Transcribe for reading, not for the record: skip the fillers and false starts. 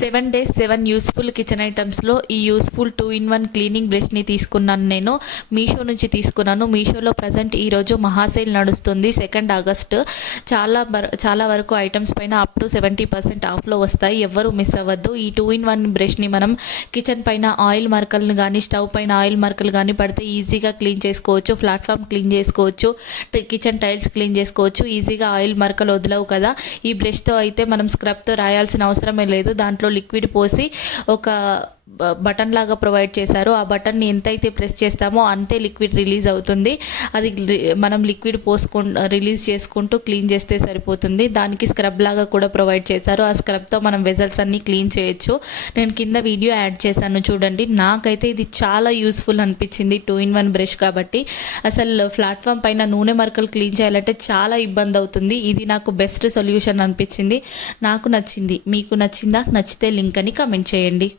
7 days 7 useful kitchen ఐటమ్స్లో ఈ useful 2-in-1 cleaning బ్రష్ని తీసుకున్నాను. నేను మీషో నుంచి తీసుకున్నాను. మీషోలో ప్రజెంట్ ఈరోజు మహాసేల్ నడుస్తుంది 2 ఆగస్టు. చాలా వరకు ఐటమ్స్ పైన అప్ టు 70% ఆఫ్లో వస్తాయి. ఎవ్వరూ మిస్ అవ్వద్దు. ఈ 2-in-1 బ్రష్ని మనం కిచెన్ పైన ఆయిల్ మరకలను కానీ, స్టవ్ పైన ఆయిల్ మరకలు కానీ పడితే ఈజీగా క్లీన్ చేసుకోవచ్చు. ప్లాట్ఫామ్ క్లీన్ చేసుకోవచ్చు, కిచెన్ టైల్స్ క్లీన్ చేసుకోవచ్చు. ఈజీగా ఆయిల్ మరకలు వదలవు కదా. ఈ బ్రష్తో అయితే మనం స్క్రబ్తో రాయాల్సిన అవసరమే లేదు. దాంట్లో లిక్విడ్ పోసి ఒక బటన్ లాగా ప్రొవైడ్ చేశారు. ఆ బటన్ని ఎంతైతే ప్రెస్ చేస్తామో అంతే లిక్విడ్ రిలీజ్ అవుతుంది. అది మనం లిక్విడ్ రిలీజ్ చేసుకుంటూ క్లీన్ చేస్తే సరిపోతుంది. దానికి స్క్రబ్ లాగా కూడా ప్రొవైడ్ చేశారు. ఆ స్క్రబ్తో మనం వెజల్స్ అన్నీ క్లీన్ చేయొచ్చు. నేను కింద వీడియో యాడ్ చేశాను చూడండి. నాకైతే ఇది చాలా యూస్ఫుల్ అనిపించింది. 2-in-1 బ్రష్ కాబట్టి అసలు ప్లాట్ఫామ్ పైన నూనె మరకలు క్లీన్ చేయాలంటే చాలా ఇబ్బంది అవుతుంది. ఇది నాకు బెస్ట్ సొల్యూషన్ అనిపించింది. నాకు నచ్చింది. మీకు నచ్చిందా? నచ్చితే లింక్ అని కమెంట్ చేయండి.